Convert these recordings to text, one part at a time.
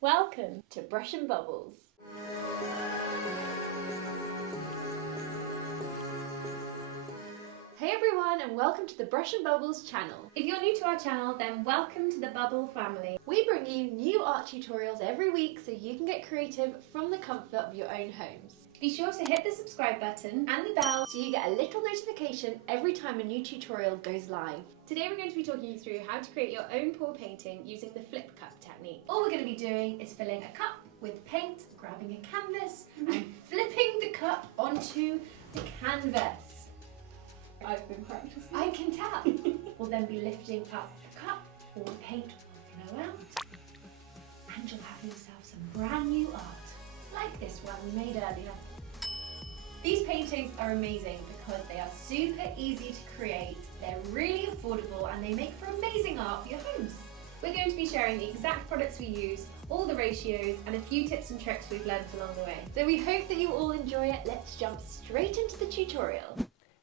Welcome to Brush and Bubbles. Hey everyone, and welcome to the Brush and Bubbles channel. If you're new to our channel, then welcome to the Bubble family. We bring you new art tutorials every week so you can get creative from the comfort of your own homes. Be sure to hit the subscribe button and the bell so you get a little notification every time a new tutorial goes live. Today we're going to be talking you through how to create your own pour painting using the flip cup technique. All we're going to be doing is filling a cup with paint, grabbing a canvas and flipping the cup onto the canvas. I've been practicing. I can tell. We'll then be lifting up the cup, all the paint will flow out, and you'll have yourself some brand new art, like this one we made earlier. These paintings are amazing because they are super easy to create, they're really affordable, and they make for amazing art for your homes. We're going to be sharing the exact products we use, all the ratios, and a few tips and tricks we've learned along the way. So we hope that you all enjoy it. Let's jump straight into the tutorial.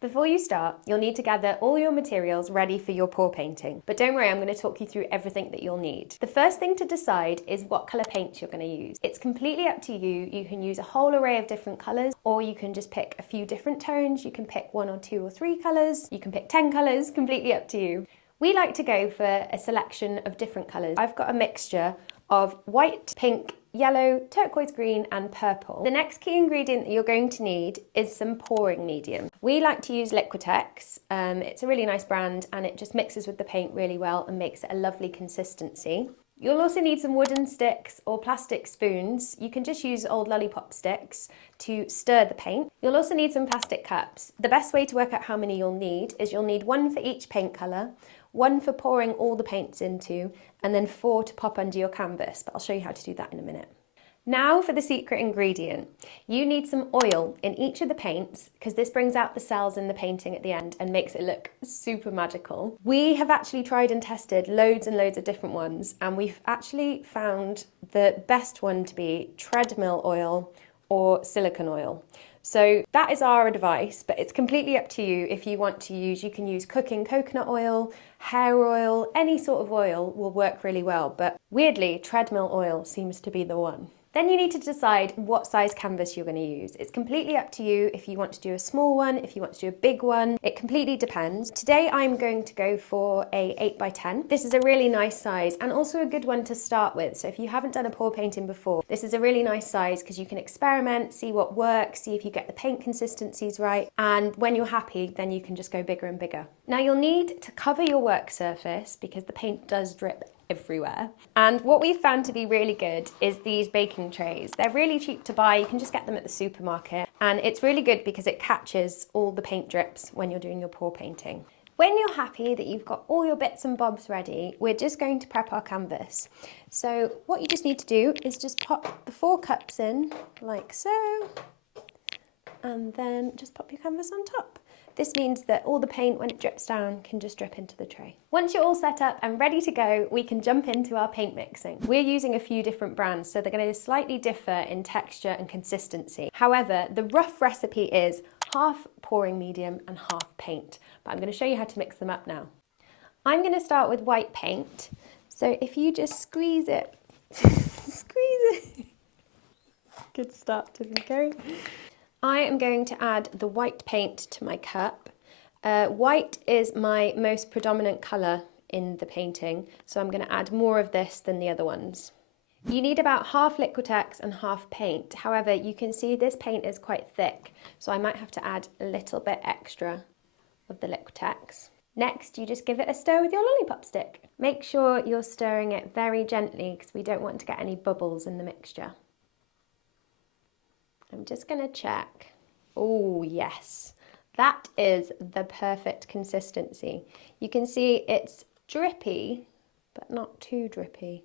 Before you start, you'll need to gather all your materials ready for your pour painting. But don't worry, I'm going to talk you through everything that you'll need. The first thing to decide is what colour paint you're going to use. It's completely up to you. You can use a whole array of different colours, or you can just pick a few different tones. You can pick 1 or 2 or 3 colours. You can pick 10 colours, completely up to you. We like to go for a selection of different colours. I've got a mixture of white, pink, yellow, turquoise green and purple. The next key ingredient that you're going to need is some pouring medium. We like to use Liquitex. It's a really nice brand and it just mixes with the paint really well and makes it a lovely consistency. You'll also need some wooden sticks or plastic spoons. You can just use old lollipop sticks to stir the paint. You'll also need some plastic cups. The best way to work out how many you'll need is you'll need 1 for each paint colour, 1 for pouring all the paints into, and then 4 to pop under your canvas, but I'll show you how to do that in a minute. Now for the secret ingredient. You need some oil in each of the paints because this brings out the cells in the painting at the end and makes it look super magical. We have actually tried and tested loads and loads of different ones, and we've actually found the best one to be treadmill oil or silicone oil. So that is our advice, but it's completely up to you if you want to use. You can use cooking coconut oil, hair oil, any sort of oil will work really well, but weirdly, treadmill oil seems to be the one. Then you need to decide what size canvas you're going to use. It's completely up to you if you want to do a small one, if you want to do a big one. It completely depends. Today I'm going to go for a 8x10. This is a really nice size and also a good one to start with. So if you haven't done a pour painting before, this is a really nice size because you can experiment, see what works, see if you get the paint consistencies right. And when you're happy, then you can just go bigger and bigger. Now you'll need to cover your work surface because the paint does drip everywhere. And what we've found to be really good is these baking trays. They're really cheap to buy. You can just get them at the supermarket. And it's really good because it catches all the paint drips when you're doing your pour painting. When you're happy that you've got all your bits and bobs ready, we're just going to prep our canvas. So what you just need to do is just pop the 4 cups in like so, and then just pop your canvas on top. This means that all the paint, when it drips down, can just drip into the tray. Once you're all set up and ready to go, we can jump into our paint mixing. We're using a few different brands, so they're going to slightly differ in texture and consistency. However, the rough recipe is half pouring medium and half paint. But I'm going to show you how to mix them up now. I'm going to start with white paint. So if you just squeeze it, squeeze it. Good start to the go. I am going to add the white paint to my cup. White is my most predominant colour in the painting, so I'm going to add more of this than the other ones. You need about half Liquitex and half paint. However, you can see this paint is quite thick, so I might have to add a little bit extra of the Liquitex. Next, you just give it a stir with your lollipop stick. Make sure you're stirring it very gently because we don't want to get any bubbles in the mixture. I'm just going to check. Oh yes, that is the perfect consistency. You can see it's drippy, but not too drippy.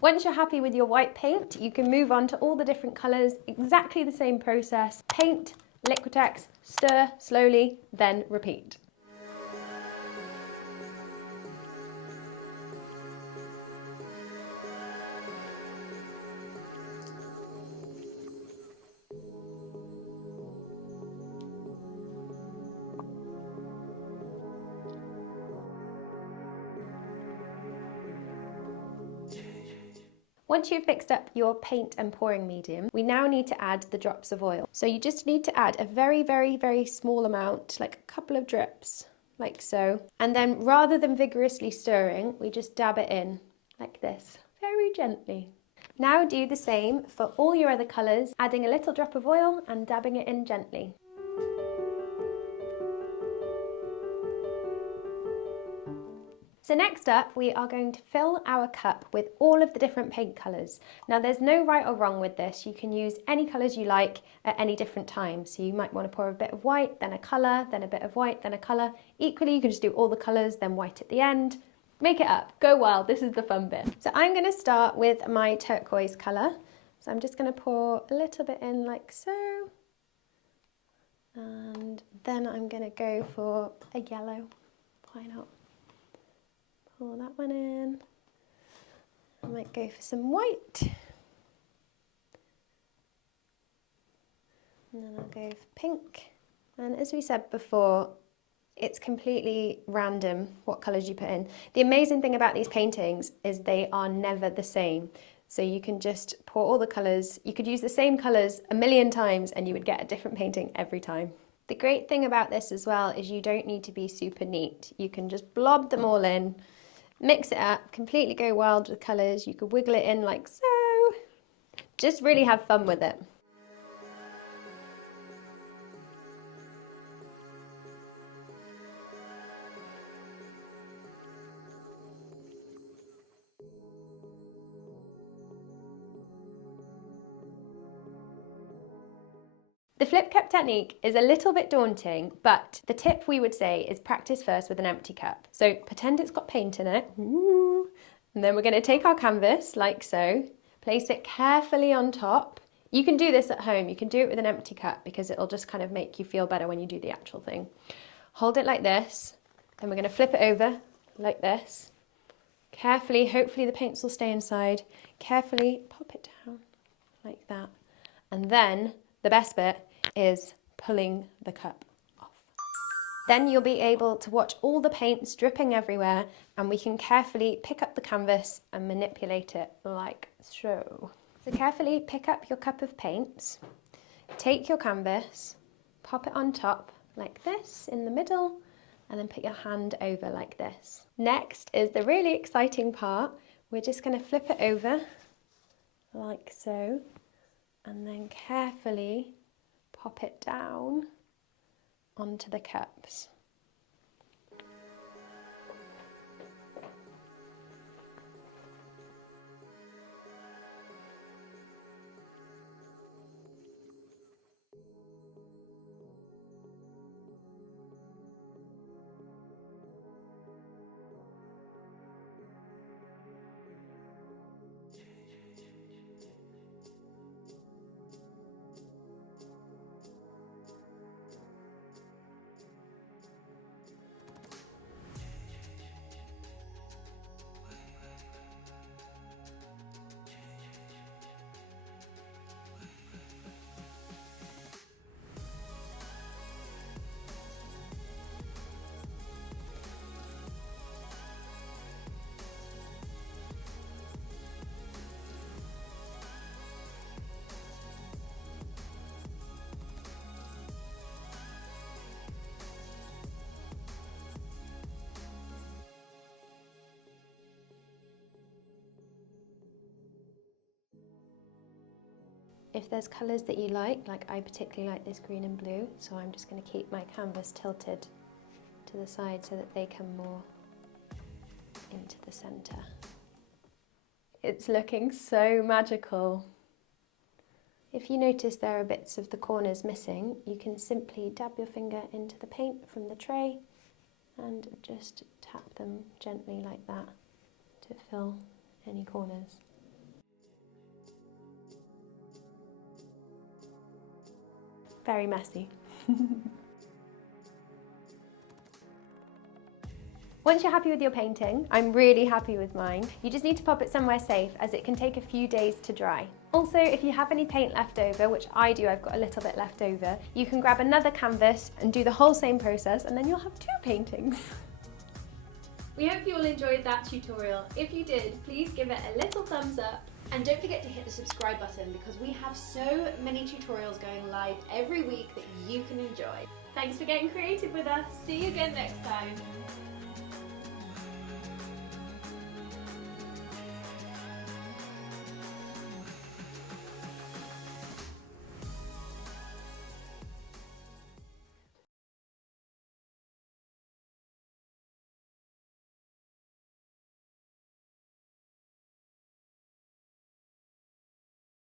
Once you're happy with your white paint, you can move on to all the different colours, exactly the same process. Paint, Liquitex, stir slowly, then repeat. Once you've mixed up your paint and pouring medium, we now need to add the drops of oil. So you just need to add a very, very, very small amount, like a couple of drips, like so. And then rather than vigorously stirring, we just dab it in like this, very gently. Now do the same for all your other colours, adding a little drop of oil and dabbing it in gently. So next up, we are going to fill our cup with all of the different paint colours. Now there's no right or wrong with this. You can use any colours you like at any different time. So you might want to pour a bit of white, then a colour, then a bit of white, then a colour. Equally, you can just do all the colours, then white at the end. Make it up, go wild, this is the fun bit. So I'm going to start with my turquoise colour. So I'm just going to pour a little bit in like so. And then I'm going to go for a yellow. Why not? Pour that one in. I might go for some white. And then I'll go for pink. And as we said before, it's completely random what colours you put in. The amazing thing about these paintings is they are never the same. So you can just pour all the colours. You could use the same colours a million times and you would get a different painting every time. The great thing about this as well is you don't need to be super neat. You can just blob them all in, mix it up, completely go wild with colours. You could wiggle it in like so. Just really have fun with it. The flip cup technique is a little bit daunting, but the tip we would say is practice first with an empty cup. So pretend it's got paint in it. Ooh. And then we're going to take our canvas like so, place it carefully on top. You can do this at home, you can do it with an empty cup because it'll just kind of make you feel better when you do the actual thing. Hold it like this, then we're going to flip it over like this. Carefully, hopefully the paints will stay inside. Carefully pop it down like that. And then the best bit is pulling the cup off. Then you'll be able to watch all the paints dripping everywhere and we can carefully pick up the canvas and manipulate it like so. So carefully pick up your cup of paints, take your canvas, pop it on top like this in the middle and then put your hand over like this. Next is the really exciting part. We're just going to flip it over like so. And then carefully pop it down onto the cups. If there's colours that you like I particularly like this green and blue, so I'm just going to keep my canvas tilted to the side so that they come more into the centre. It's looking so magical. If you notice there are bits of the corners missing, you can simply dab your finger into the paint from the tray and just tap them gently like that to fill any corners. Very messy. Once you're happy with your painting, I'm really happy with mine. You just need to pop it somewhere safe as it can take a few days to dry. Also, if you have any paint left over, which I do, I've got a little bit left over, you can grab another canvas and do the whole same process and then you'll have 2 paintings. We hope you all enjoyed that tutorial. If you did, please give it a little thumbs up And don't forget to hit the subscribe button because we have so many tutorials going live every week that you can enjoy. Thanks for getting creative with us. See you again next time.